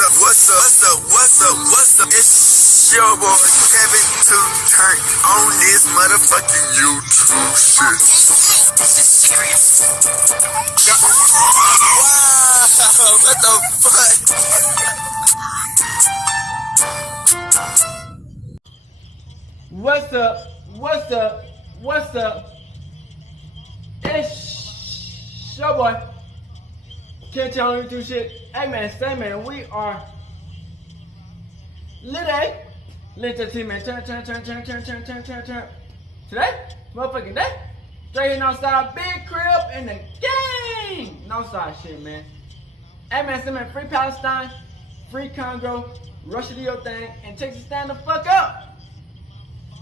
What's up? It's your boy Kevin to turn on this motherfucking YouTube shit. This is serious. Wow, what the fuck? What's up? It's your boy. Can't tell me do shit. Hey man, say man, we are lit to team man. Turn. Today, motherfucking day. Straight in outside, big crib in the game. No side shit, man. Hey man, say man, free Palestine, free Congo, Russia do your thing, and Texas stand the fuck up.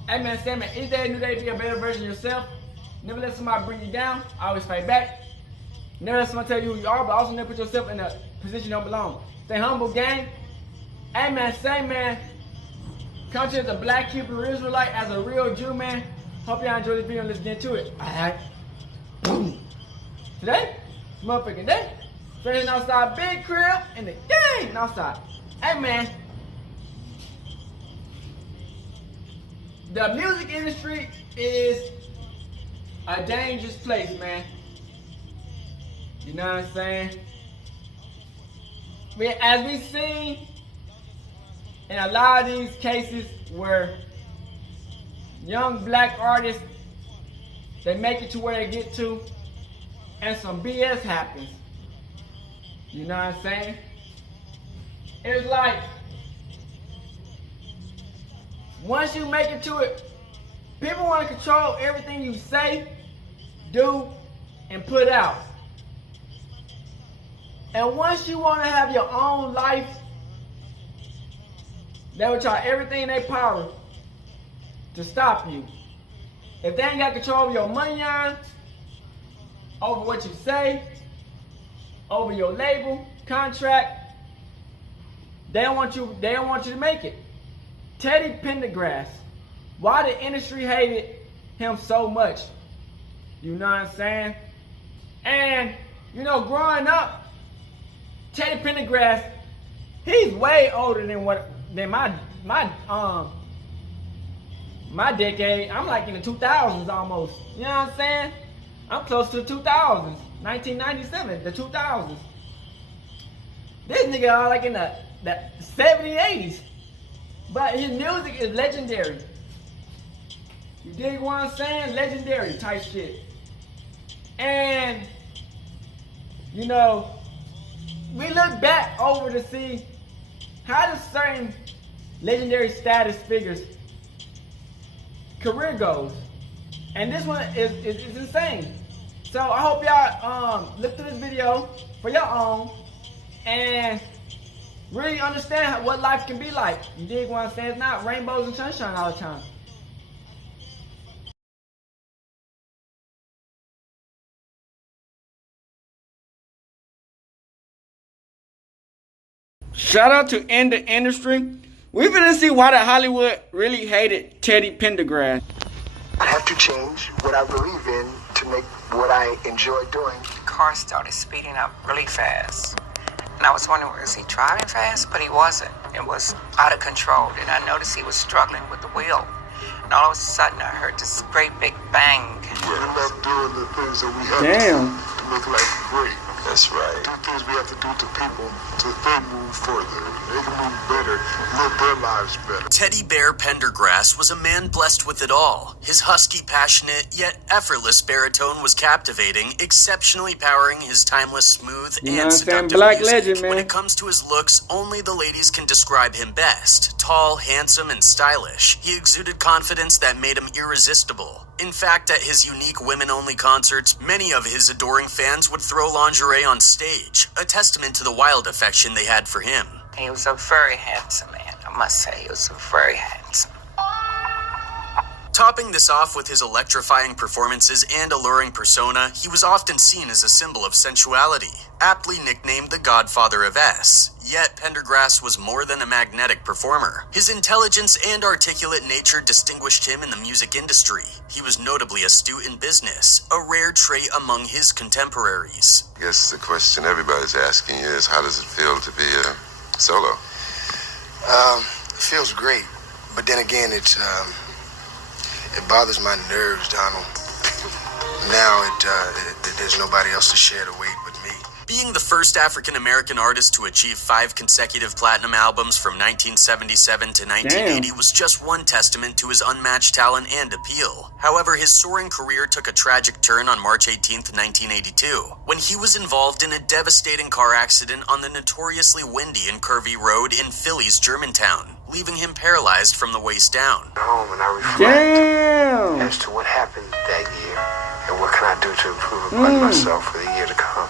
Hey man, say man, each day, new day, be a better version of yourself. Never let somebody bring you down. Always fight back. Never let somebody tell you who you are, but also never put yourself in a position you don't belong. Stay humble, gang. Hey man, say man, come to the Black Hebrew Israelite as a real Jew, man. Hope y'all enjoy this video and let's get into it. Alright. Boom. Today, motherfucking day. Straight outside, big crib in the game outside. Hey man. The music industry is a dangerous place, man. You know what I'm saying? As we've seen in a lot of these cases where young black artists, they make it to where they get to, and some BS happens. You know what I'm saying? It's like, once you make it to it, people want to control everything you say, do, and put out. And once you want to have your own life, they will try everything in their power to stop you. If they ain't got control over your money on, over what you say, over your label, contract, they don't want you to make it. Teddy Pendergrass, why the industry hated him so much? You know what I'm saying? And you know, growing up, Teddy Pendergrass, he's way older than my decade. I'm like in the 2000s almost. You know what I'm saying? I'm close to the 2000s, 1997, the 2000s. This nigga are like in the 70s, 80s. But his music is legendary. You dig what I'm saying? Legendary type shit. And, you know, we look back over to see how does certain legendary status figures career goes. And this one is insane. So I hope y'all look through this video for your own and really understand what life can be like. You dig what I'm saying? It's not rainbows and sunshine all the time. Shout out to Endin industry. We're gonna see why the Hollywood really hated Teddy Pendergrass. I have to change what I believe in to make what I enjoy doing. The car started speeding up really fast. And I was wondering, was he driving fast? But he wasn't. It was out of control. And I noticed he was struggling with the wheel. And all of a sudden, I heard this great big bang. We end up doing the things that we have to do to make life great. That's right. Do things we have to do to people so they move further. They can move better, live their lives better. Teddy Bear Pendergrass was a man blessed with it all. His husky, passionate, yet effortless baritone was captivating, exceptionally powering his timeless, smooth, and seductive Black music. legend, man. When it comes to his looks, only the ladies can describe him best. Tall, handsome, and stylish. He exuded confidence that made him irresistible. In fact, at his unique women-only concerts, many of his adoring fans would throw lingerie on stage, a testament to the wild affection they had for him. He was a very handsome man. I must say, he was very handsome. Topping this off with his electrifying performances and alluring persona, he was often seen as a symbol of sensuality, aptly nicknamed the Godfather of S. Yet Pendergrass was more than a magnetic performer. His intelligence and articulate nature distinguished him in the music industry. He was notably astute in business, a rare trait among his contemporaries. I guess the question everybody's asking is, how does it feel to be solo? It feels great, but then again, it bothers my nerves, Donald. Now there's nobody else to share the weight with me. Being the first African-American artist to achieve 5 consecutive platinum albums from 1977 to 1980 was just one testament to his unmatched talent and appeal. However, his soaring career took a tragic turn on March 18, 1982, when he was involved in a devastating car accident on the notoriously windy and curvy road in Philly's Germantown, leaving him paralyzed from the waist down. Home and I reflect as to what happened that year and what can I do to improve upon myself for the year to come.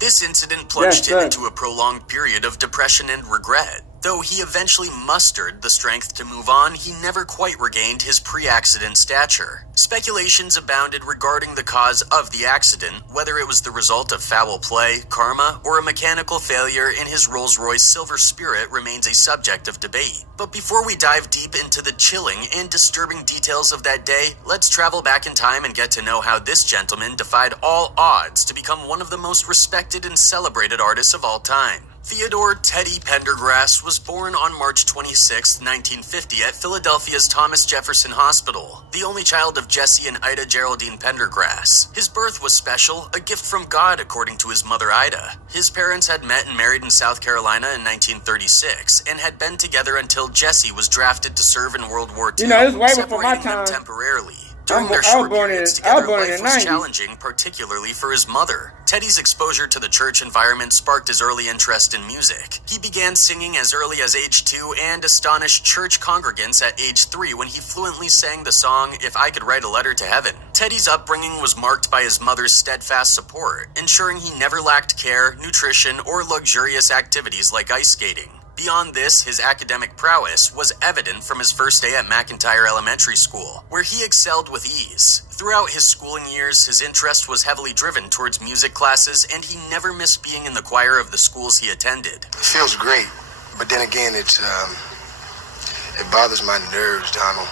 This incident plunged him into a prolonged period of depression and regret. Though he eventually mustered the strength to move on, he never quite regained his pre-accident stature. Speculations abounded regarding the cause of the accident, whether it was the result of foul play, karma, or a mechanical failure in his Rolls-Royce Silver Spirit remains a subject of debate. But before we dive deep into the chilling and disturbing details of that day, let's travel back in time and get to know how this gentleman defied all odds to become one of the most respected and celebrated artists of all time. Theodore Teddy Pendergrass was born on March 26, 1950 at Philadelphia's Thomas Jefferson Hospital, the only child of Jesse and Ida Geraldine Pendergrass. His birth was special, a gift from God according to his mother Ida. His parents had met and married in South Carolina in 1936 and had been together until Jesse was drafted to serve in World War II, it's way before my separating them time. temporarily. During their short periods together, life was challenging, particularly for his mother. Teddy's exposure to the church environment sparked his early interest in music. He began singing as early as age 2 and astonished church congregants at age 3 when he fluently sang the song "If I Could Write a Letter to Heaven." Teddy's upbringing was marked by his mother's steadfast support, ensuring he never lacked care, nutrition, or luxurious activities like ice skating. Beyond this, his academic prowess was evident from his first day at McIntyre Elementary School, where he excelled with ease. Throughout his schooling years, his interest was heavily driven towards music classes, and he never missed being in the choir of the schools he attended. It feels great, but then again, it bothers my nerves, Donald.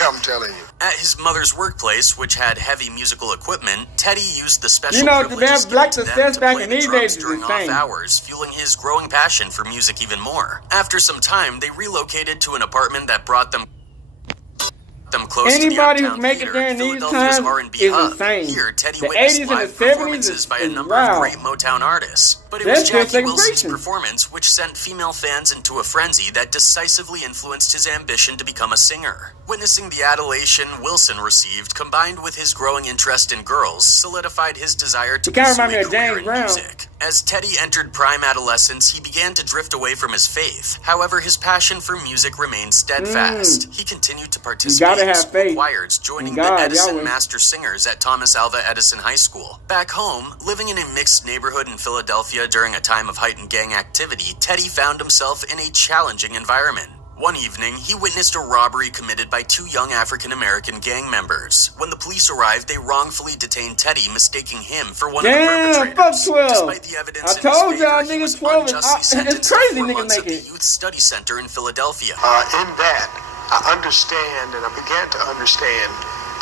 I'm telling you. At his mother's workplace, which had heavy musical equipment, Teddy used the special the privileges damn black given to them success to back play in the these drums days is during off insane. hours, fueling his growing passion for music even more. After some time, they relocated to an apartment that brought them close Anybody to the who's Uptown making Theater, during these Philadelphia's times R&B is hub. insane. Here, Teddy The witnessed 80s and the live 70s performances by a is number wild. of great Motown artists. But it That's was just Jackie Wilson's celebration. performance which sent female fans into a frenzy that decisively influenced his ambition to become a singer. Witnessing the adulation Wilson received, combined with his growing interest in girls, solidified his desire to It kinda pursue remind me a of career James in Brown. music. As Teddy entered prime adolescence, he began to drift away from his faith. However, his passion for music remained steadfast. He continued to participate gotta in have school faith choirs, joining in the God, Edison Yahweh. Master Singers at Thomas Alva Edison High School. Back home, living in a mixed neighborhood in Philadelphia during a time of heightened gang activity, Teddy found himself in a challenging environment. One evening, he witnessed a robbery committed by 2 young African-American gang members. When the police arrived, they wrongfully detained Teddy, mistaking him for one of the Damn, fuck perpetrators. 12. Despite the evidence I in his told favor, y'all he niggas was 12 is unjustly it's sentenced crazy to 4 niggas months at make the it. Youth Study Center in Philadelphia. In that, I understand and I began to understand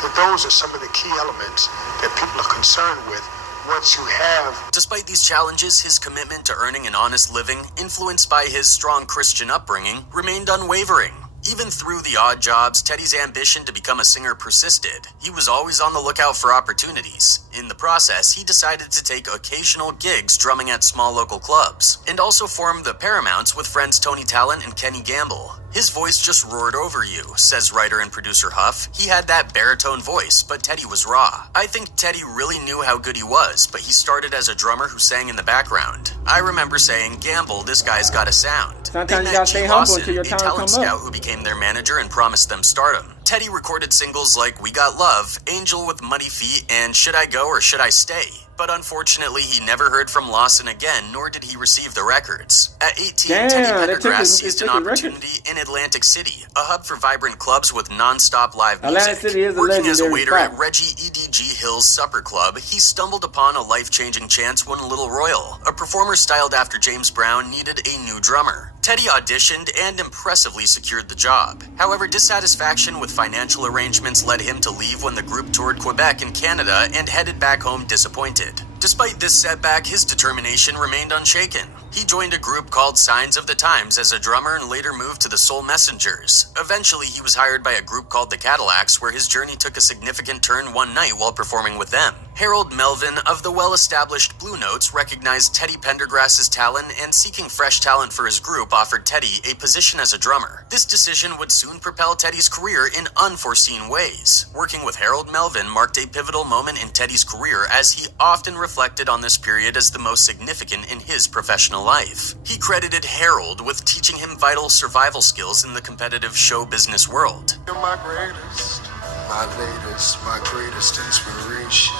that those are some of the key elements that people are concerned with once you have. Despite these challenges, his commitment to earning an honest living, influenced by his strong Christian upbringing, remained unwavering. Even through the odd jobs, Teddy's ambition to become a singer persisted. He was always on the lookout for opportunities. In the process, he decided to take occasional gigs drumming at small local clubs, and also formed the Paramounts with friends Tony Talent and Kenny Gamble. His voice just roared over you, says writer and producer Huff. He had that baritone voice, but Teddy was raw. I think Teddy really knew how good he was, but he started as a drummer who sang in the background. I remember saying, "Gamble, this guy's got a sound." Sometimes They you met gotta G. stay humble Lawson, until your a time talent come scout up. who became their manager and promised them stardom. Teddy recorded singles like "We Got Love," "Angel with Muddy Feet," and "Should I Go or Should I Stay?" But unfortunately, he never heard from Lawson again, nor did he receive the records. At 18, Teddy Pendergrass seized an opportunity in Atlantic City, a hub for vibrant clubs with non-stop live music. Atlantic City is a Working as a legendary waiter at spot. Reggie EDG Hill's Supper Club, he stumbled upon a life-changing chance when Little Royal, a performer styled after James Brown, needed a new drummer. Teddy auditioned and impressively secured the job. However, dissatisfaction with financial arrangements led him to leave when the group toured Quebec and Canada and headed back home disappointed. Despite this setback, his determination remained unshaken. He joined a group called Signs of the Times as a drummer and later moved to the Soul Messengers. Eventually, he was hired by a group called the Cadillacs, where his journey took a significant turn one night while performing with them. Harold Melvin of the well-established Blue Notes recognized Teddy Pendergrass's talent and, seeking fresh talent for his group, offered Teddy a position as a drummer. This decision would soon propel Teddy's career in unforeseen ways. Working with Harold Melvin marked a pivotal moment in Teddy's career, as he often reflected on this period as the most significant in his professional life. He credited Harold with teaching him vital survival skills in the competitive show business world. You're my greatest, my latest, my greatest inspiration.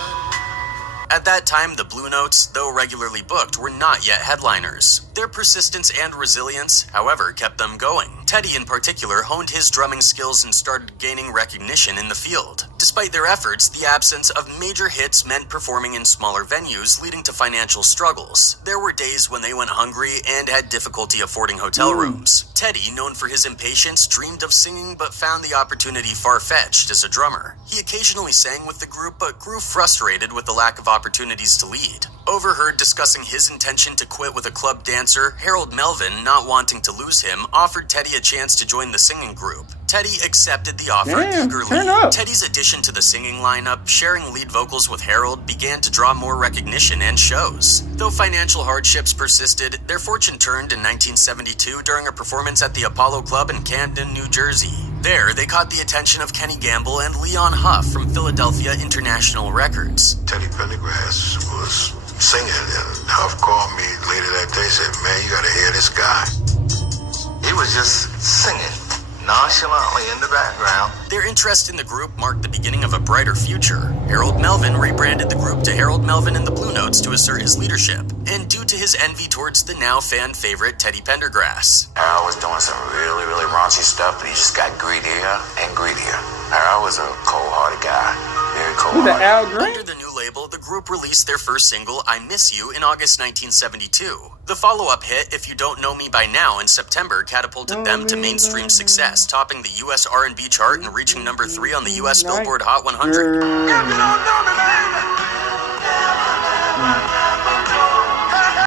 At that time, the Blue Notes, though regularly booked, were not yet headliners. Their persistence and resilience, however, kept them going. Teddy, in particular, honed his drumming skills and started gaining recognition in the field. Despite their efforts, the absence of major hits meant performing in smaller venues, leading to financial struggles. There were days when they went hungry and had difficulty affording hotel rooms. Teddy, known for his impatience, dreamed of singing but found the opportunity far-fetched as a drummer. He occasionally sang with the group but grew frustrated with the lack of opportunities to lead. Overheard discussing his intention to quit with a club dancer, Harold Melvin, not wanting to lose him, offered Teddy a chance to join the singing group. Teddy accepted the offer eagerly. Teddy's addition to the singing lineup, sharing lead vocals with Harold, began to draw more recognition and shows. Though financial hardships persisted, their fortune turned in 1972 during a performance at the Apollo Club in Camden, New Jersey. There, they caught the attention of Kenny Gamble and Leon Huff from Philadelphia International Records. Teddy Pendergrass was singing, and Huff called me later that day and said, "Man, you gotta hear this guy." He was just singing nonchalantly in the background. Their interest in the group marked the beginning of a brighter future. Harold Melvin rebranded the group to Harold Melvin and the Blue Notes to assert his leadership, and due to his envy towards the now fan favorite Teddy Pendergrass. Harold was doing some really, really raunchy stuff, but he just got greedier and greedier. Harold was a cold-hearted guy, very cold-hearted. Under the new label, the group released their first single, I Miss You, in August 1972. The follow-up hit, If You Don't Know Me By Now, in September catapulted them to mainstream success, topping the U.S. R&B chart and reaching number 3 on the U.S. Billboard Hot 100.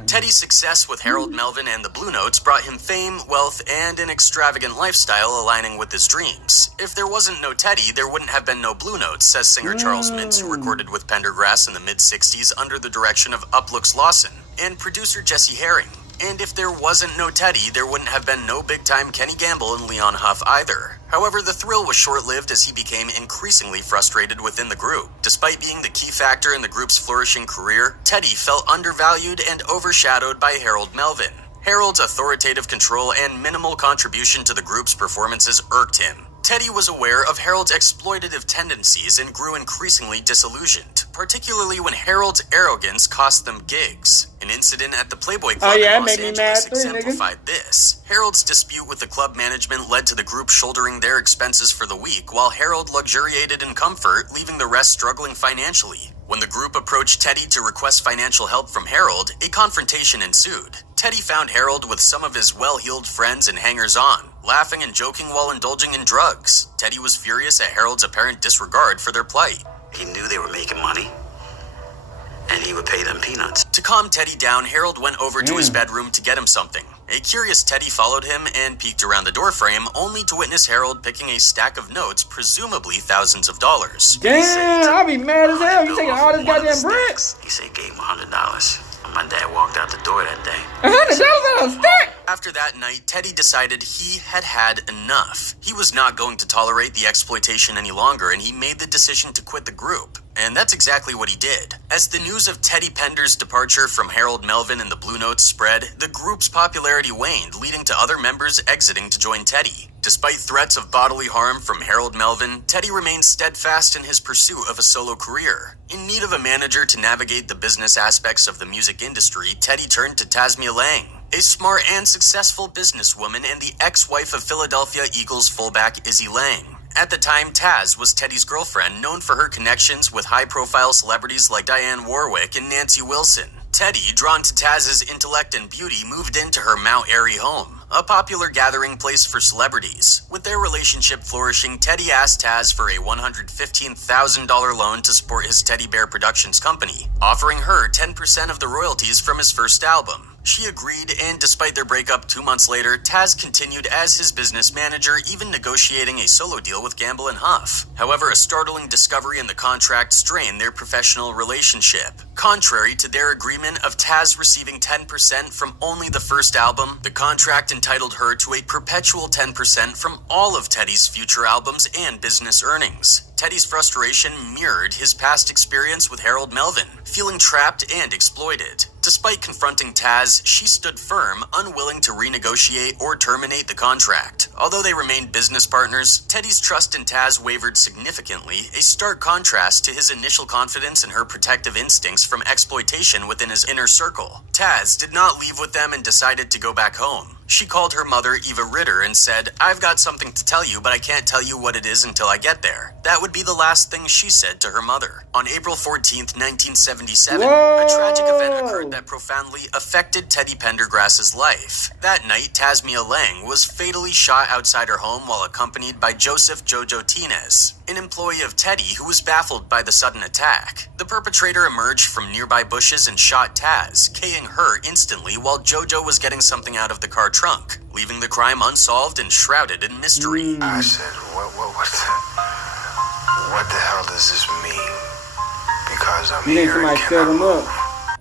Teddy's success with Harold Melvin and the Blue Notes brought him fame, wealth, and an extravagant lifestyle aligning with his dreams. If there wasn't no Teddy, there wouldn't have been no Blue Notes, says singer Charles Mintz, who recorded with Pendergrass in the mid-60s under the direction of Uplooks Lawson, and producer Jesse Herring. And if there wasn't no Teddy, there wouldn't have been no big-time Kenny Gamble and Leon Huff either. However, the thrill was short-lived as he became increasingly frustrated within the group. Despite being the key factor in the group's flourishing career, Teddy felt undervalued and overshadowed by Harold Melvin. Harold's authoritative control and minimal contribution to the group's performances irked him. Teddy was aware of Harold's exploitative tendencies and grew increasingly disillusioned, particularly when Harold's arrogance cost them gigs. An incident at the Playboy Club in Los Angeles exemplified this. Harold's dispute with the club management led to the group shouldering their expenses for the week, while Harold luxuriated in comfort, leaving the rest struggling financially. When the group approached Teddy to request financial help from Harold, a confrontation ensued. Teddy found Harold with some of his well-heeled friends and hangers-on, laughing and joking while indulging in drugs. Teddy was furious at Harold's apparent disregard for their plight. He knew they were making money, and he would pay them peanuts. To calm Teddy down, Harold went over to his bedroom to get him something. A curious Teddy followed him and peeked around the doorframe, only to witness Harold picking a stack of notes, presumably thousands of dollars. Damn, I'll be mad as hell. You taking all this goddamn bread? He said he gave him $100. My dad walked out the door that day. $100 on a stack? After that night, Teddy decided he had had enough. He was not going to tolerate the exploitation any longer, and he made the decision to quit the group. And that's exactly what he did. As the news of Teddy Pender's departure from Harold Melvin and the Blue Notes spread, the group's popularity waned, leading to other members exiting to join Teddy. Despite threats of bodily harm from Harold Melvin, Teddy remained steadfast in his pursuit of a solo career. In need of a manager to navigate the business aspects of the music industry, Teddy turned to Taz Lang, a smart and successful businesswoman and the ex-wife of Philadelphia Eagles fullback Izzy Lang. At the time, Taz was Teddy's girlfriend, known for her connections with high-profile celebrities like Diane Warwick and Nancy Wilson. Teddy, drawn to Taz's intellect and beauty, moved into her Mount Airy home. a popular gathering place for celebrities. With their relationship flourishing, Teddy asked Taz for a $115,000 loan to support his Teddy Bear Productions company, offering her 10% of the royalties from his first album. She agreed, and despite their breakup 2 months later, Taz continued as his business manager, even negotiating a solo deal with Gamble and Huff. However, a startling discovery in the contract strained their professional relationship. Contrary to their agreement of Taz receiving 10% from only the first album, the contract entitled her to a perpetual 10% from all of Teddy's future albums and business earnings. Teddy's frustration mirrored his past experience with Harold Melvin, feeling trapped and exploited. Despite confronting Taz, she stood firm, unwilling to renegotiate or terminate the contract. Although they remained business partners, Teddy's trust in Taz wavered significantly, a stark contrast to his initial confidence in her protective instincts from exploitation within his inner circle. Taz did not leave with them and decided to go back home. She called her mother Eva Ritter and said, "I've got something to tell you, but I can't tell you what it is until I get there." That would be the last thing she said to her mother. On April 14th, 1977, a tragic event occurred that profoundly affected Teddy Pendergrass's life. That night, Tazmia Lang was fatally shot outside her home while accompanied by Joseph Jojo Tinez, an employee of Teddy who was baffled by the sudden attack. The perpetrator emerged from nearby bushes and shot Taz, KOing her instantly while Jojo was getting something out of the car trunk, leaving the crime unsolved and shrouded in mystery. I said, what the hell does this mean? Because I'm here and cannot move.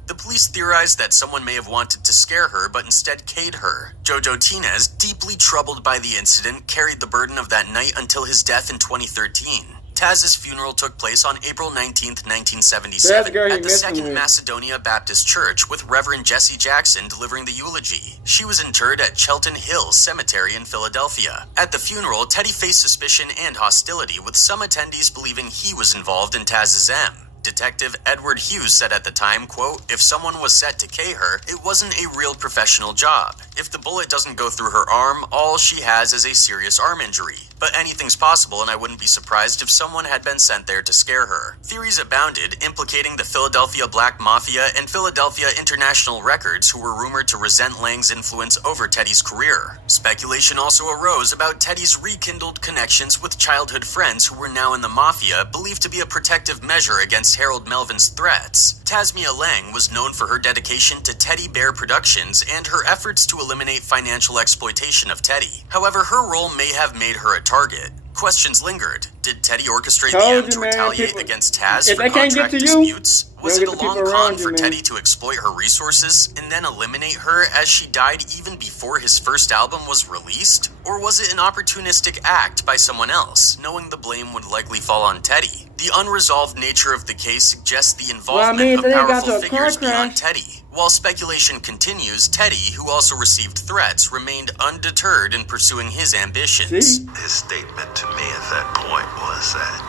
The police theorized that someone may have wanted to scare her but instead KO'd her. Jojo Tinez, deeply troubled by the incident, carried the burden of that night until his death in 2013. Taz's funeral took place on April 19, 1977, at the Second Macedonia Baptist Church, with Reverend Jesse Jackson delivering the eulogy. She was interred at Chelton Hill Cemetery in Philadelphia. At the funeral, Teddy faced suspicion and hostility, with some attendees believing he was involved in Taz's M. Detective Edward Hughes said at the time, quote, "If someone was set to KO her, it wasn't a real professional job. If the bullet doesn't go through her arm, all she has is a serious arm injury. But anything's possible, and I wouldn't be surprised if someone had been sent there to scare her." Theories abounded, implicating the Philadelphia Black Mafia and Philadelphia International Records, who were rumored to resent Lang's influence over Teddy's career. Speculation also arose about Teddy's rekindled connections with childhood friends who were now in the Mafia, believed to be a protective measure against Harold Melvin's threats. Tazmia Lang was known for her dedication to Teddy Bear Productions and her efforts to eliminate financial exploitation of Teddy. However, her role may have made her a target. Questions lingered. Did Teddy orchestrate the end to retaliate against Taz for contract disputes? Was it a long con for Teddy to exploit her resources and then eliminate her as she died even before his first album was released? Or was it an opportunistic act by someone else, knowing the blame would likely fall on Teddy? The unresolved nature of the case suggests the involvement of powerful figures beyond Teddy. While speculation continues, Teddy, who also received threats, remained undeterred in pursuing his ambitions. His statement to me at that point was that,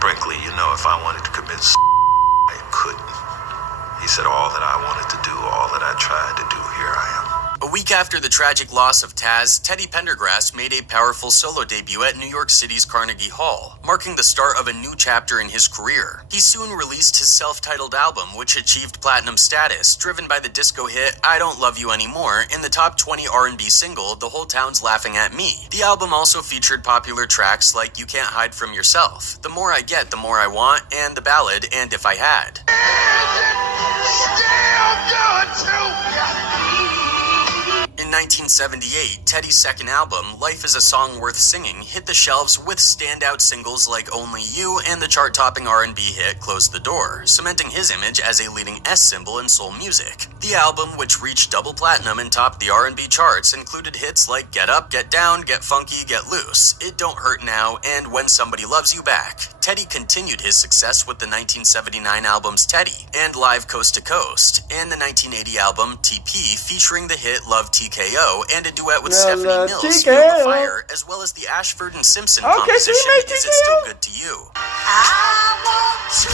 Brinkley, you know, if I wanted to commit I couldn't. He said, all that I wanted to do, all that I tried to do, here I am. A week after the tragic loss of Taz, Teddy Pendergrass made a powerful solo debut at New York City's Carnegie Hall, marking the start of a new chapter in his career. He soon released his self-titled album, which achieved platinum status, driven by the disco hit I Don't Love You Anymore and the top 20 R&B single The Whole Town's Laughing at Me. The album also featured popular tracks like You Can't Hide From Yourself, The More I Get, The More I Want, and the ballad And If I Had. In 1978, Teddy's second album, Life is a Song Worth Singing, hit the shelves with standout singles like Only You and the chart-topping R&B hit Close the Door, cementing his image as a leading S symbol in soul music. The album, which reached double platinum and topped the R&B charts, included hits like Get Up, Get Down, Get Funky, Get Loose, It Don't Hurt Now, and When Somebody Loves You Back. Teddy continued his success with the 1979 albums Teddy and Live Coast to Coast, and the 1980 album TP featuring the hit Love TKO and a duet with Stephanie Mills, Feel the Fire, as well as the Ashford and Simpson composition Is It Still Good to You? I want to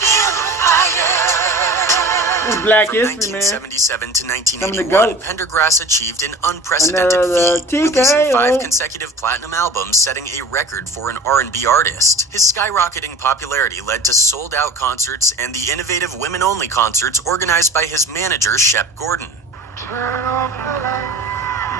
feel the fire. Black From history, 1977 to man. 1981, Pendergrass achieved an unprecedented feat, releasing 5 consecutive platinum albums, setting a record for an R&B artist. His skyrocketing popularity led to sold-out concerts and the innovative women-only concerts organized by his manager, Shep Gordon. Turn off the light.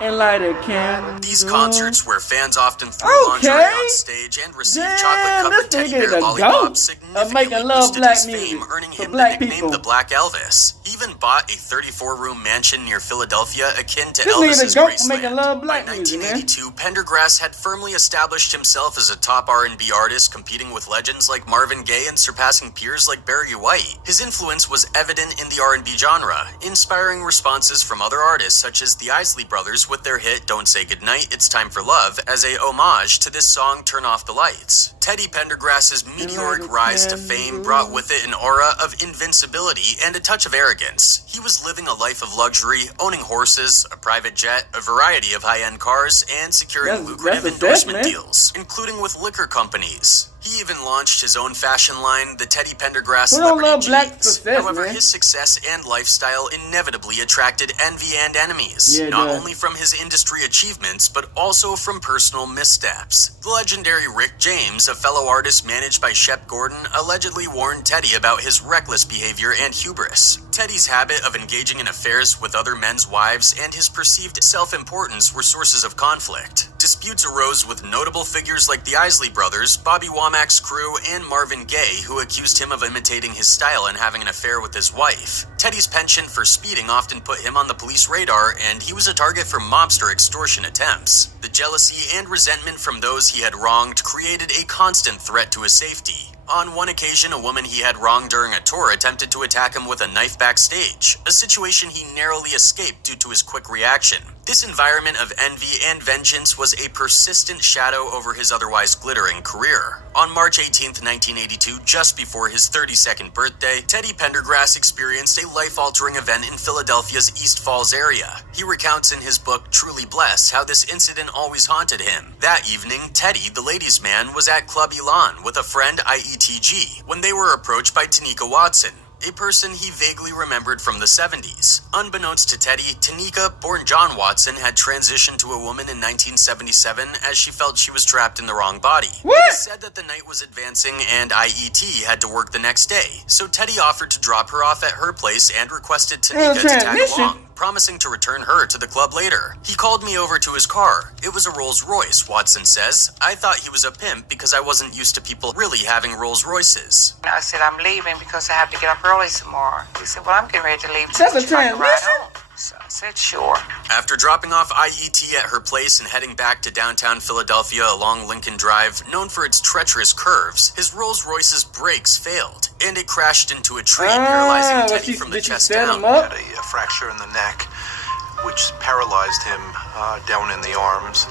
and light a candle. These concerts, where fans often threw lingerie on stage and received chocolate-covered teddy bear lollipops, significantly boosted his fame, earning him the nickname the Black Elvis. He even bought a 34-room mansion near Philadelphia akin to Elvis's Graceland. By 1982, Pendergrass had firmly established himself as a top R&B artist, competing with legends like Marvin Gaye and surpassing peers like Barry White. His influence was evident in the R&B genre, inspiring responses from other artists such as the Isley Brothers with their hit Don't Say Goodnight, It's Time for Love, as a homage to this song Turn Off the Lights. Teddy Pendergrass's meteoric rise to fame brought with it an aura of invincibility and a touch of arrogance. He was living a life of luxury, owning horses, a private jet, a variety of high-end cars, and securing lucrative endorsement deals, including with liquor companies. He even launched his own fashion line, the Teddy Pendergrass Celebrity Jeans. However, his success and lifestyle inevitably attracted envy and enemies, not only from his industry achievements, but also from personal missteps. The legendary Rick James, a fellow artist managed by Shep Gordon, allegedly warned Teddy about his reckless behavior and hubris. Teddy's habit of engaging in affairs with other men's wives and his perceived self-importance were sources of conflict. Disputes arose with notable figures like the Isley Brothers, Bobby Womack's crew, and Marvin Gaye, who accused him of imitating his style and having an affair with his wife. Teddy's penchant for speeding often put him on the police radar, and he was a target for mobster extortion attempts. The jealousy and resentment from those he had wronged created a constant threat to his safety. On one occasion, a woman he had wronged during a tour attempted to attack him with a knife backstage, a situation he narrowly escaped due to his quick reaction. This environment of envy and vengeance was a persistent shadow over his otherwise glittering career. On March 18, 1982, just before his 32nd birthday, Teddy Pendergrass experienced a life-altering event in Philadelphia's East Falls area. He recounts in his book, Truly Blessed, how this incident always haunted him. That evening, Teddy, the ladies' man, was at Club Elan with a friend, IETG, when they were approached by Tanika Watson, a person he vaguely remembered from the 70s. Unbeknownst to Teddy, Tanika, born John Watson, had transitioned to a woman in 1977 as she felt she was trapped in the wrong body. It is said that the night was advancing and IET had to work the next day, so Teddy offered to drop her off at her place and requested Tanika to tag along, promising to return her to the club later. He called me over to his car. It was a Rolls Royce, Watson says. I thought he was a pimp because I wasn't used to people really having Rolls Royces. I said, I'm leaving because I have to get up early tomorrow. He said, well, I'm getting ready to leave. That's a transition. So I said, sure. After dropping off IET at her place and heading back to downtown Philadelphia along Lincoln Drive, known for its treacherous curves, his Rolls Royce's brakes failed, and it crashed into a tree, paralyzing Teddy from the chest down. He had a fracture in the neck, which paralyzed him down in the arms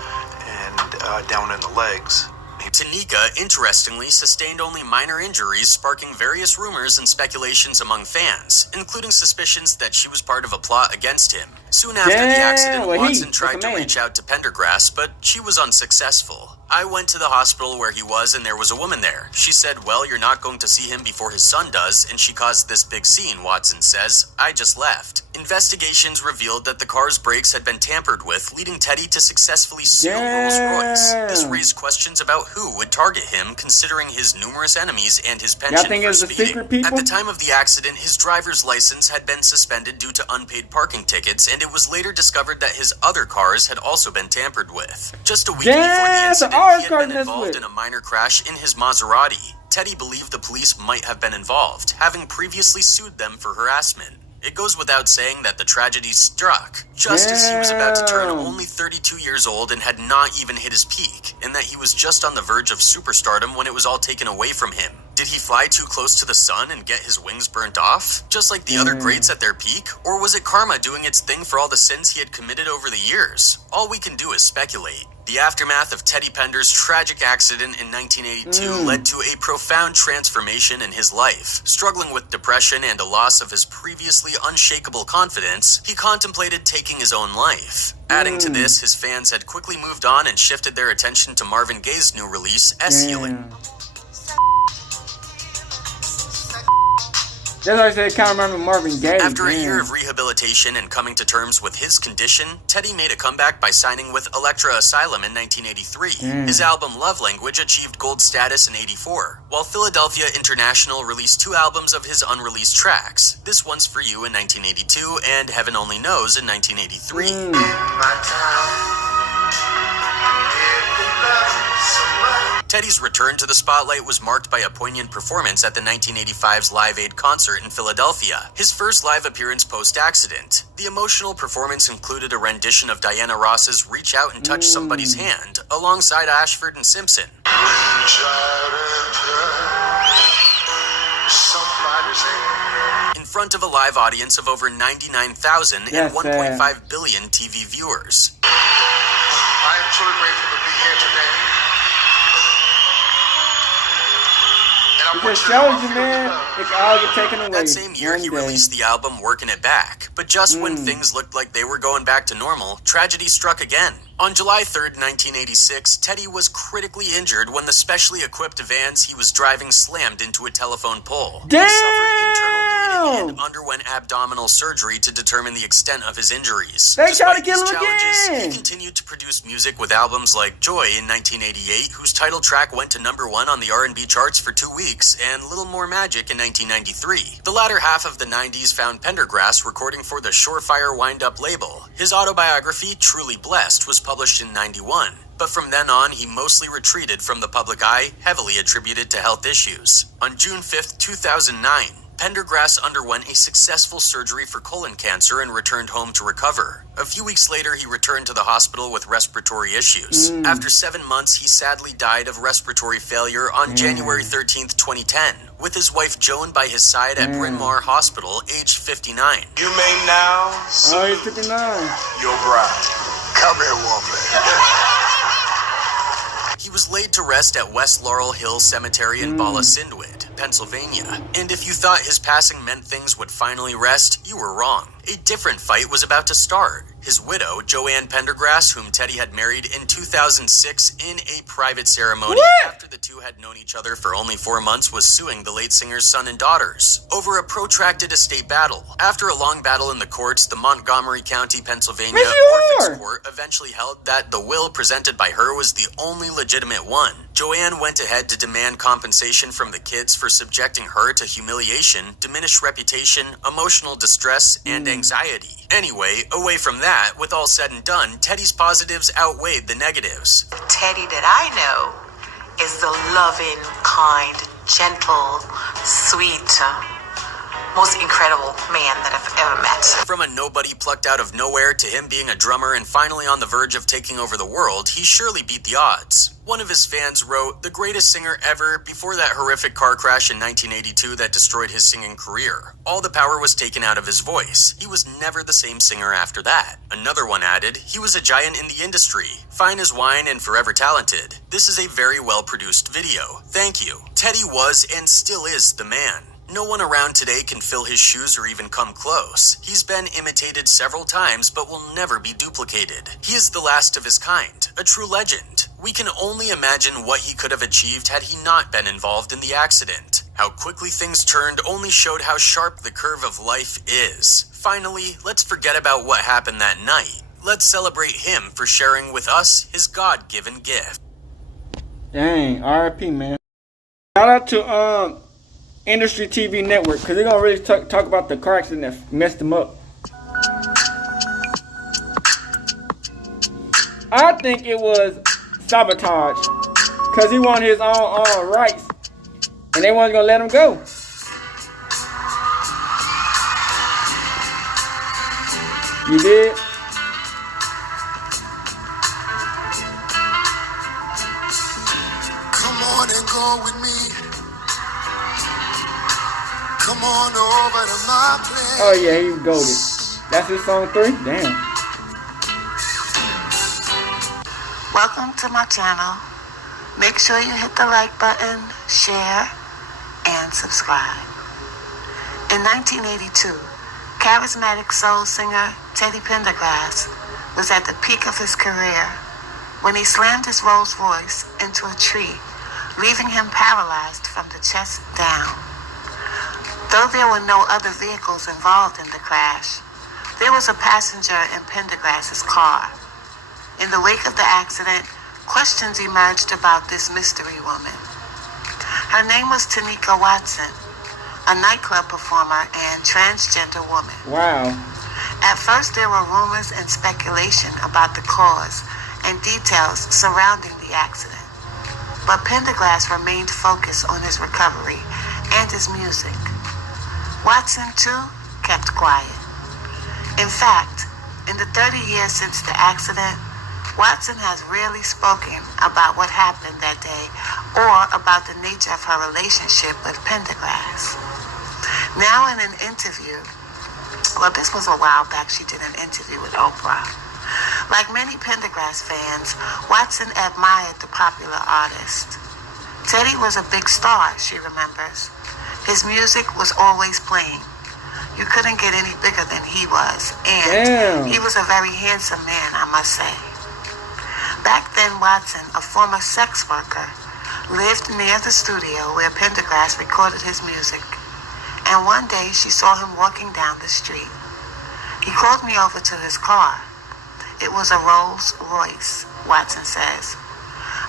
and down in the legs. Tanika, interestingly, sustained only minor injuries, sparking various rumors and speculations among fans, including suspicions that she was part of a plot against him. Soon after the accident, Watson tried to reach out to Pendergrass, but she was unsuccessful. I went to the hospital where he was and there was a woman there. She said, well, you're not going to see him before his son does, and she caused this big scene, Watson says. I just left. Investigations revealed that the car's brakes had been tampered with, leading Teddy to successfully sue Rolls-Royce. This raised questions about who would target him, considering his numerous enemies and his penchant for speeding. At the time of the accident, his driver's license had been suspended due to unpaid parking tickets, and it was later discovered that his other cars had also been tampered with. Just a week before the incident, he had been involved in a minor crash in his Maserati. Teddy believed the police might have been involved, having previously sued them for harassment. It goes without saying that the tragedy struck just as he was about to turn only 32 years old and had not even hit his peak, and that he was just on the verge of superstardom when it was all taken away from him. Did he fly too close to the sun and get his wings burnt off, just like the other greats at their peak? Or was it karma doing its thing for all the sins he had committed over the years? All we can do is speculate. The aftermath of Teddy Pender's tragic accident in 1982 led to a profound transformation in his life. Struggling with depression and a loss of his previously unshakable confidence, he contemplated taking his own life. Adding to this, his fans had quickly moved on and shifted their attention to Marvin Gaye's new release, S-Healing. That's why I said kind of remember Marvin Gaye. After a year of rehabilitation and coming to terms with his condition, Teddy made a comeback by signing with Elektra Asylum in 1983. His album Love Language achieved gold status in '84, while Philadelphia International released 2 albums of his unreleased tracks, This One's For You in 1982 and Heaven Only Knows in 1983. Teddy's return to the spotlight was marked by a poignant performance at the 1985's Live Aid concert in Philadelphia, his first live appearance post-accident. The emotional performance included a rendition of Diana Ross's Reach Out and Touch Somebody's Hand, alongside Ashford and Simpson. In front of a live audience of over 99,000 and 1.5 billion TV viewers. I am truly grateful to be here today. It just shows you, man, it can all get taken away. That same year, he released the album Working It Back. But just when things looked like they were going back to normal, tragedy struck again. On July 3rd, 1986, Teddy was critically injured when the specially equipped vans he was driving slammed into a telephone pole. Damn! He suffered internal bleeding and underwent abdominal surgery to determine the extent of his injuries. They tried to Despite kill these him challenges, again! he continued to produce music with albums like Joy in 1988, whose title track went to #1 on the R&B charts for 2 weeks, and Little More Magic in 1993. The latter half of the 90s found Pendergrass recording for the Surefire Wind-Up label. His autobiography, Truly Blessed, was published in '91. But from then on, he mostly retreated from the public eye, heavily attributed to health issues. On June 5th, 2009, Pendergrass underwent a successful surgery for colon cancer and returned home to recover. A few weeks later, he returned to the hospital with respiratory issues. After 7 months, he sadly died of respiratory failure on January 13th, 2010, with his wife Joan by his side at Bryn Mawr Hospital, aged 59. You may now he's 59. your bride. Come here, woman. He was laid to rest at West Laurel Hill Cemetery in Bala Cynwyd, Pennsylvania. And if you thought his passing meant things would finally rest, you were wrong. A different fight was about to start. His widow, Joanne Pendergrass, whom Teddy had married in 2006 in a private ceremony after the two had known each other for only 4 months, was suing the late singer's son and daughters over a protracted estate battle. After a long battle in the courts, the Montgomery County, Pennsylvania Orphan's Court eventually held that the will presented by her was the only legitimate one. Joanne went ahead to demand compensation from the kids for subjecting her to humiliation, diminished reputation, emotional distress, and anxiety. Anyway, away from that, with all said and done, Teddy's positives outweighed the negatives. Teddy that I know is the loving, kind, gentle, sweet, most incredible man that I've ever met. From a nobody plucked out of nowhere to him being a drummer and finally on the verge of taking over the world, he surely beat the odds. One of his fans wrote, "The greatest singer ever before that horrific car crash in 1982 that destroyed his singing career. All the power was taken out of his voice. He was never the same singer after that." Another one added, "He was a giant in the industry, fine as wine and forever talented. This is a very well-produced video. Thank you." Teddy was and still is the man. No one around today can fill his shoes or even come close. He's been imitated several times but will never be duplicated. He is the last of his kind, a true legend. We can only imagine what he could have achieved had he not been involved in the accident. How quickly things turned only showed how sharp the curve of life is. Finally, let's forget about what happened that night. Let's celebrate him for sharing with us his God-given gift. Dang, RIP, man. Shout out to Industry TV Network, because they're going to really talk about the car accident that messed him up. I think it was sabotage, because he wanted his own rights, and they weren't going to let him go. You did? Come on and go with me. Come on over to my place. Oh yeah, he goated. That's his song 3? Damn. Welcome to my channel. Make sure you hit the like button, share, and subscribe. In 1982, charismatic soul singer Teddy Pendergrass was at the peak of his career when he slammed his Rolls Royce into a tree, leaving him paralyzed from the chest down. Though there were no other vehicles involved in the crash, there was a passenger in Pendergrass's car. In the wake of the accident, questions emerged about this mystery woman. Her name was Tanika Watson, a nightclub performer and transgender woman. Wow. At first, there were rumors and speculation about the cause and details surrounding the accident. But Pendergrass remained focused on his recovery and his music. Watson, too, kept quiet. In fact, in the 30 years since the accident, Watson has rarely spoken about what happened that day or about the nature of her relationship with Pendergrass. Now in an interview, well, this was a while back, she did an interview with Oprah. Like many Pendergrass fans, Watson admired the popular artist. Teddy was a big star, she remembers. His music was always playing. You couldn't get any bigger than he was, and he was a very handsome man, I must say. Back then, Watson, a former sex worker, lived near the studio where Pendergrass recorded his music, and one day she saw him walking down the street. He called me over to his car. It was a Rolls Royce, Watson says.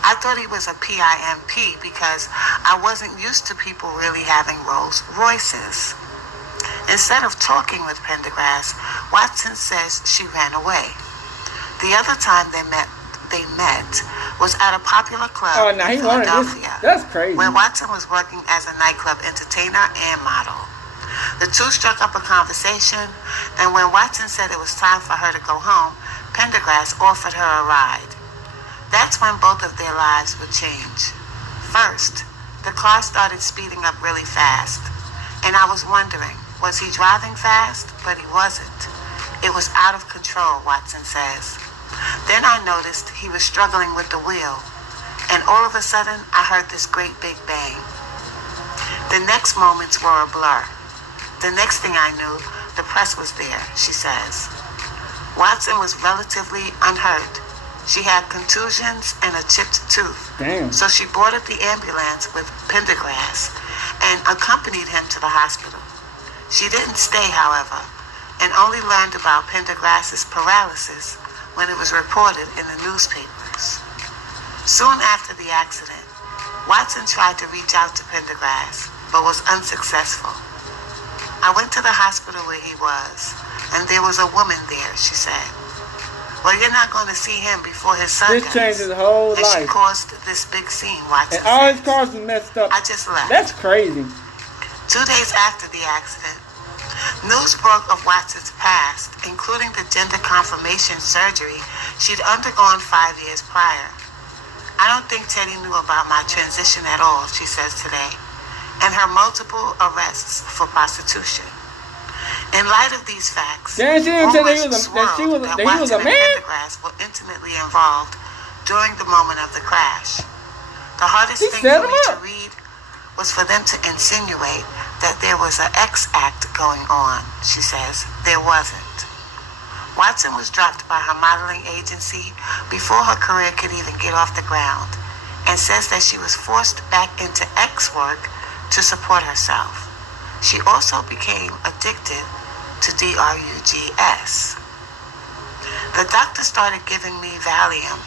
I thought he was a PIMP because I wasn't used to people really having Rolls Royces. Instead of talking with Pendergrass, Watson says she ran away. The other time they met was at a popular club in Philadelphia, that's crazy, where Watson was working as a nightclub entertainer and model. The two struck up a conversation, and when Watson said it was time for her to go home, Pendergrass offered her a ride. That's when both of their lives would change. First, the car started speeding up really fast, and I was wondering, was he driving fast? But he wasn't. It was out of control, Watson says. Then I noticed he was struggling with the wheel, and all of a sudden I heard this great big bang. The next moments were a blur. The next thing I knew, the press was there, she says. Watson was relatively unhurt. She had contusions and a chipped tooth. Damn. So she boarded the ambulance with Pendergrass and accompanied him to the hospital. She didn't stay, however, and only learned about Pendergrass's paralysis when it was reported in the newspapers. Soon after the accident, Watson tried to reach out to Pendergrass, but was unsuccessful. I went to the hospital where he was, and there was a woman there, she said. Well, you're not going to see him before his son This changed his whole and life. She caused this big scene, Watson and all says. his cars are messed up. I just left. That's crazy. 2 days after the accident, news broke of Watson's past, including the gender confirmation surgery she'd undergone 5 years prior. I don't think Teddy knew about my transition at all, she says today, and her multiple arrests for prostitution. In light of these facts, Damn, she didn't tell that he rumors was that he was a Watson and man? Pendergrass were intimately involved during the moment of the crash. The hardest He thing set for him me up. to read was for them to insinuate that there was an X act going on, she says. There wasn't. Watson was dropped by her modeling agency before her career could even get off the ground, and says that she was forced back into X work to support herself. She also became addicted to drugs. The doctor started giving me Valium,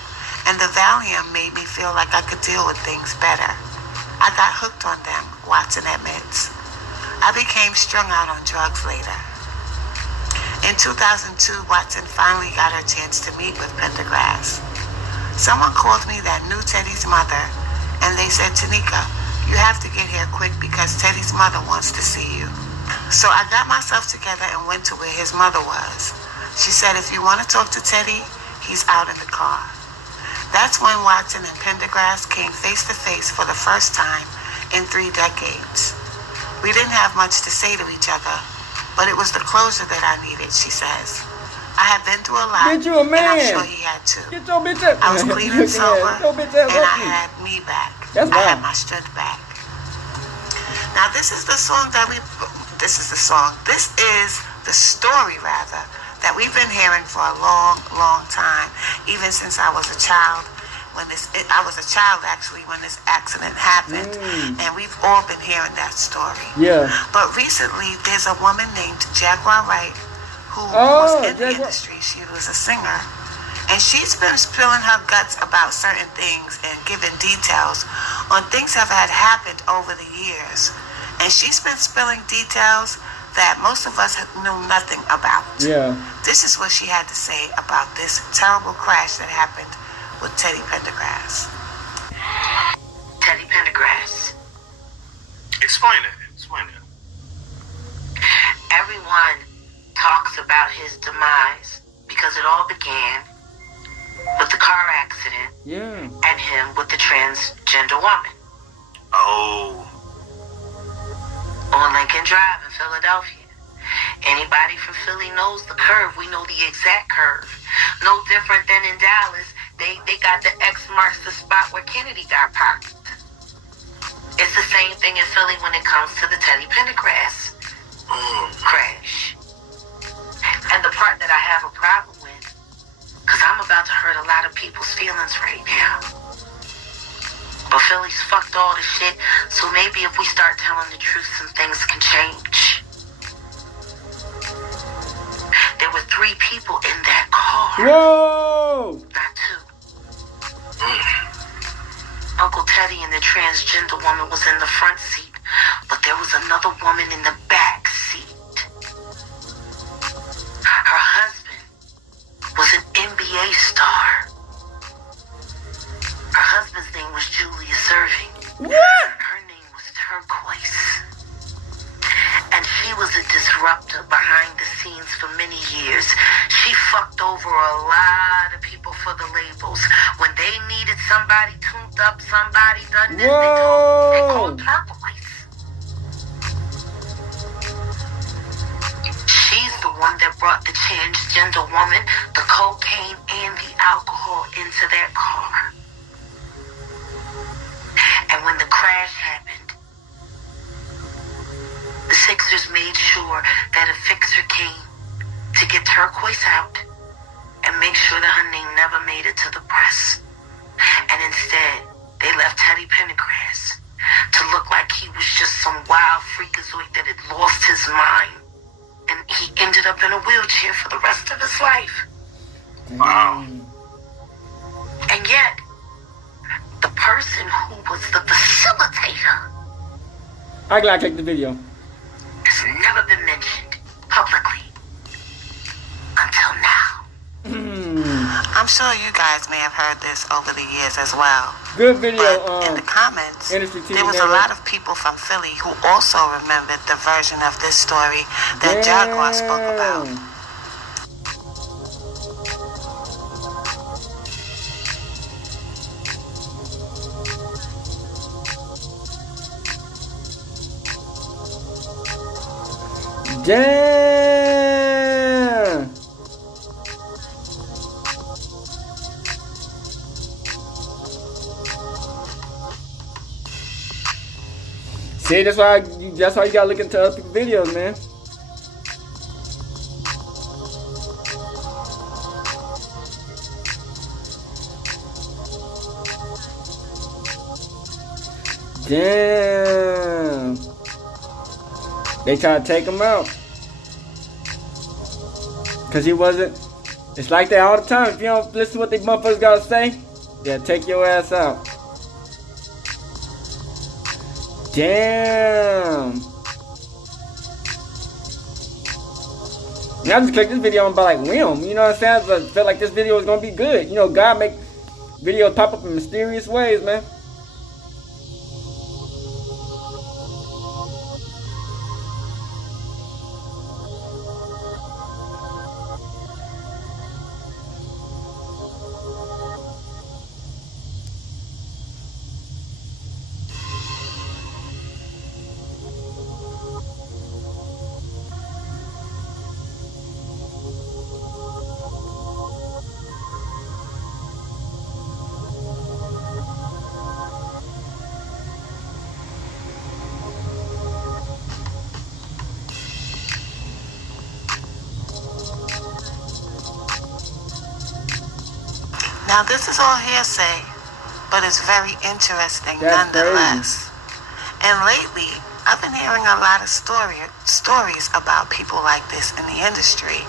and the Valium made me feel like I could deal with things better. I got hooked on them, Watson admits. I became strung out on drugs later. In 2002, Watson finally got her chance to meet with Pendergrass. Someone called me that knew Teddy's mother, and they said, Tanika, you have to get here quick because Teddy's mother wants to see you. So I got myself together and went to where his mother was. She said, if you want to talk to Teddy, he's out in the car. That's when Watson and Pendergrass came face to face for the first time in 3 decades. We didn't have much to say to each other, but it was the closure that I needed, she says. I had been through a lot, Bitch, you a man. and I'm sure he had too. Get your bitch up. I was clean and sober, and I you. had me back. That's I had wild. my strength back. Now this is the story rather, that we've been hearing for a long, long time, even since I was a child, when I was a child actually when this accident happened, and we've all been hearing that story. Yeah. But recently, there's a woman named Jaguar Wright who was in the industry. She was a singer, and she's been spilling her guts about certain things and giving details on things that had happened over the years. And she's been spilling details that most of us knew nothing about. Yeah. This is what she had to say about this terrible crash that happened with Teddy Pendergrass. Teddy Pendergrass. Explain it. Everyone talks about his demise because it all began with the car accident and him with the transgender woman. Oh. On Lincoln Drive in Philadelphia. Anybody from Philly knows the curve. We know the exact curve. No different than in Dallas. They got the X marks the spot where Kennedy got parked. It's the same thing in Philly when it comes to the Teddy Pendergrass crash. And the part that I have a problem with, because I'm about to hurt a lot of people's feelings right now. But Philly's fucked all the shit, so maybe if we start telling the truth, some things can change. There were 3 people in that car. Whoa! Not 2. Uncle Teddy and the transgender woman was in the front seat, but there was another woman in the back seat. Her husband was an NBA star. Her husband's name was Julius Irving. What? Her name was Turquoise. And she was a disruptor behind the scenes for many years. She fucked over a lot of people for the labels. When they needed somebody tuned up, somebody done this, they called Turquoise. She's the one that brought the transgender woman, the cocaine, and the alcohol into their car. And when the crash happened, the Sixers made sure that a fixer came to get Turquoise out and make sure that her name never made it to the press. And instead, they left Teddy Pendergrass to look like he was just some wild freakazoid that had lost his mind. And he ended up in a wheelchair for the rest of his life. Wow. And yet, the person who was the facilitator I gotta take the video. has never been mentioned publicly until now. I'm sure you guys may have heard this over the years as well. Good video. But in the comments, Industry TV there was a lot of people from Philly who also remembered the version of this story that Jaguar spoke about. Damn. See, that's why you gotta look into other people's videos, man. Damn. They try to take him out. Cause he wasn't. It's like that all the time. If you don't listen to what they motherfuckers gotta say, they'll take your ass out. Damn. Now I just clicked this video on by like whim. You know what I'm saying? I felt like this video was gonna be good. You know, God make videos pop up in mysterious ways, man. Now this is all hearsay, but it's very interesting That's nonetheless. And lately, I've been hearing a lot of stories about people like this in the industry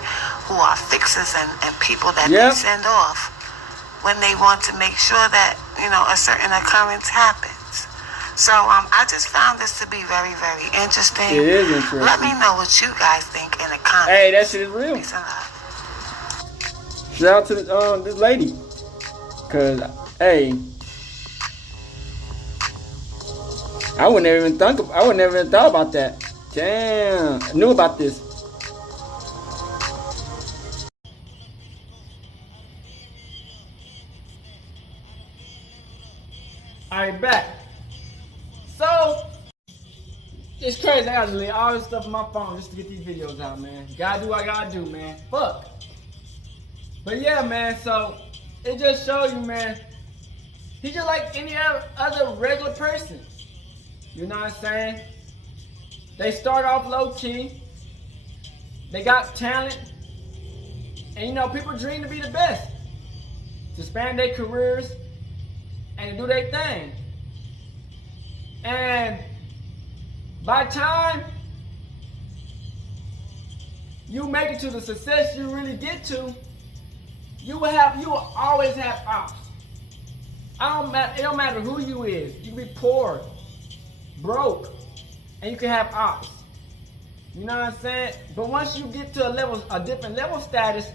who are fixers and people that they send off when they want to make sure that, you know, a certain occurrence happens. So I just found this to be very, very interesting. It is interesting. Let me know what you guys think in the comments. Hey, that shit is real. Peace and love. Shout out to this lady. Cause, hey, I would never even thought about that. Damn, I knew about this. Alright, back. So, it's crazy. I gotta delete all this stuff on my phone just to get these videos out, man. Gotta do what I gotta do, man. Fuck. But yeah, man, so it just shows you, man, he's just like any other regular person. You know what I'm saying? They start off low-key. They got talent. And you know, people dream to be the best. To span their careers and to do their thing. And by the time you make it to the success you really get to, you will always have ops. It don't matter who you is. You can be poor, broke, and you can have ops. You know what I'm saying? But once you get to a different level status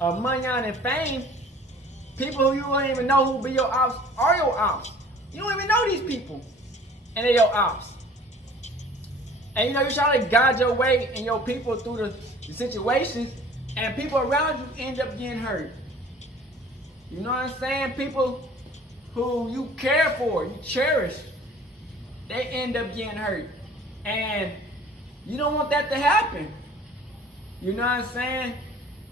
of money and fame, people who you don't even know who be your ops are your ops. You don't even know these people, and they're your ops. And you know, you try to guide your way and your people through the situations, and people around you end up getting hurt. You know what I'm saying? People who you care for, you cherish, they end up getting hurt. And you don't want that to happen. You know what I'm saying?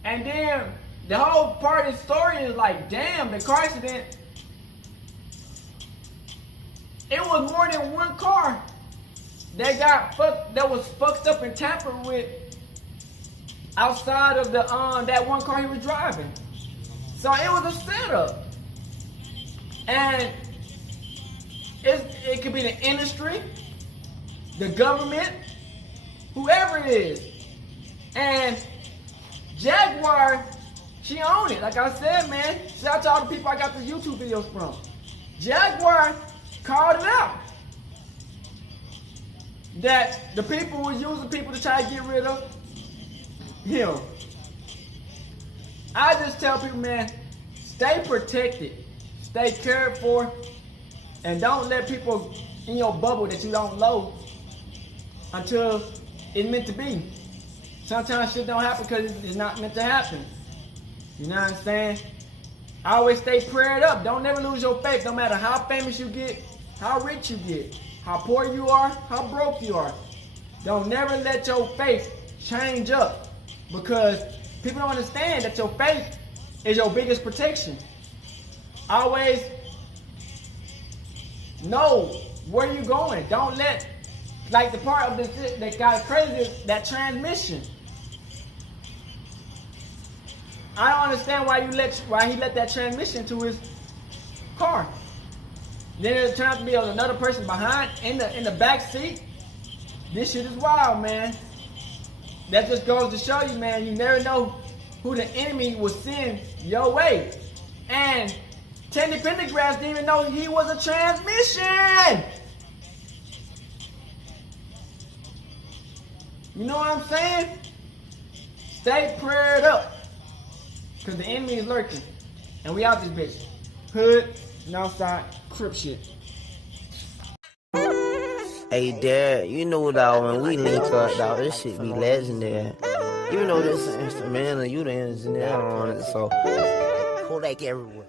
And then the whole part of the story is like, damn, the car accident, it was more than one car that was fucked up and tampered with outside of that one car he was driving. So it was a setup. And it could be the industry, the government, whoever it is. And Jaguar, she owned it. Like I said, man, shout out to all the people I got the YouTube videos from. Jaguar called it out. That the people were using people to try to get rid of him. I just tell people, man, stay protected, stay cared for, and don't let people in your bubble that you don't know until it's meant to be. Sometimes shit don't happen because it's not meant to happen. You know what I'm saying? I always stay prayed up. Don't never lose your faith, no matter how famous you get, how rich you get, how poor you are, how broke you are. Don't never let your faith change up, because people don't understand that your faith is your biggest protection. Always know where you're going. Don't let, like the part of this that got crazy is that transmission. I don't understand why he let that transmission to his car. Then it turned out to be another person behind in the back seat. This shit is wild, man. That just goes to show you, man, you never know who the enemy will send your way. And Pendergrass didn't even know he was a transmission. You know what I'm saying? Stay prayed up, because the enemy is lurking. And we out this bitch. Hood, Northside, Crip shit. Hey, Dad, you know, dog, when we link up, dog, this shit be legendary. Even though this is instrumental, you the engineer on it, so Kodak everywhere.